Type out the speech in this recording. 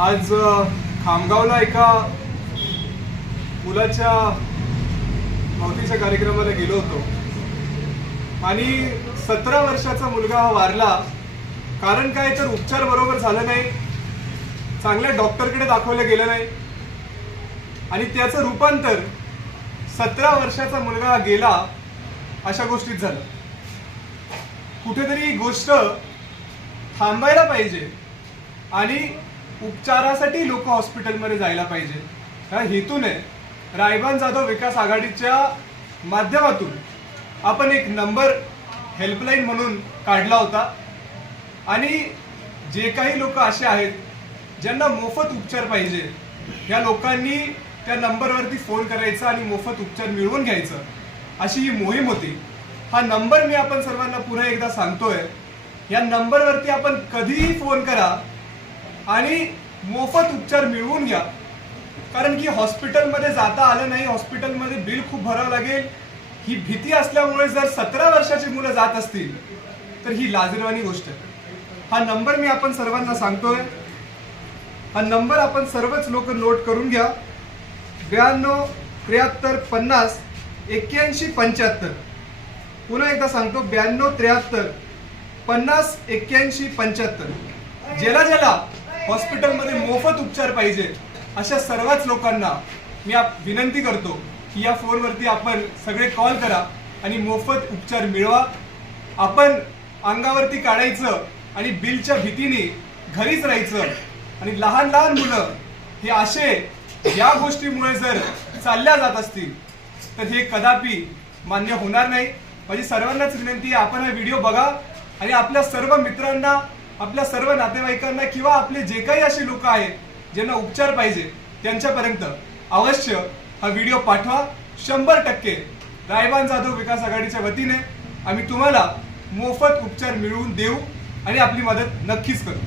आज खामगावला एका मुलाच्या भवतीच्या कार्यक्रमाला गेलो होतो. आणि सतरा वर्षाचा मुलगा हा वारला. कारण काय तर उपचार बरोबर झालं नाही. चांगल्या डॉक्टरकडे दाखवलं गेलं नाही. आणि त्याचं रूपांतर सतरा वर्षाचा मुलगा हा गेला अशा गोष्टीत झालं. कुठेतरी ही गोष्ट थांबायला पाहिजे. आणि उपचारासाठी लोक हॉस्पिटलमध्ये जायला पाहिजे. ह्या हेतूने रायबान जाधव विकास आघाडीच्या माध्यमातून आपण एक नंबर हेल्पलाईन म्हणून काढला होता. आणि जे काही लोक असे आहेत ज्यांना मोफत उपचार पाहिजे या लोकांनी त्या नंबरवरती फोन करायचा आणि मोफत उपचार मिळवून घ्यायचं अशी ही मोहीम होती. हा नंबर मी आपण सर्वांना पुन्हा एकदा सांगतोय. या नंबरवरती आपण कधीही फोन करा आणि मोफत उपचार मिळवून घ्या. कारण की हॉस्पिटलमध्ये जाता आलं नाही हॉस्पिटलमध्ये बिल खूप भरावं लागेल. ही भीती असल्यामुळे जर सतरा वर्षाची मुलं जात असतील तर ही लाजरवानी गोष्ट आहे. हा नंबर मी आपण सर्वांना सांगतोय. हा नंबर आपण सर्वच लोक नोट करून घ्या. ब्याण्णव त्र्याहत्तर पन्नास एक्क्याऐंशी पंच्याहत्तर. पुन्हा एकदा सांगतो ब्याण्णव त्र्याहत्तर पन्नास एक्क्याऐंशी पंच्याहत्तर. ज्याला ज्याला हॉस्पिटलमध्ये मोफत उपचार पाहिजे अशा सर्वच लोकांना मी आप- विनंती करतो की या फोनवरती आपण सगळे कॉल करा आणि मोफत उपचार मिळवा. आपण अंगावरती काढायचं आणि बिलच्या भीतीने घरीच राहायचं. आणि लहान लहान मुलं हे असे या गोष्टीमुळे जर चालल्या जात असतील तर हे कदापि मान्य होणार नाही. माझी सर्वांनाच विनंती आहे आपण हा व्हिडिओ बघा आणि आपल्या सर्व मित्रांना आपल्या सर्व नातेवाईकांना किंवा आपले जे काही असे लोक आहेत ज्यांना उपचार पाहिजे त्यांच्यापर्यंत अवश्य हा व्हिडिओ पाठवा. शंभर टक्के रायबान जाधव विकास आघाडीच्या वतीने आम्ही तुम्हाला मोफत उपचार मिळवून देऊ आणि आपली मदत नक्कीच करू.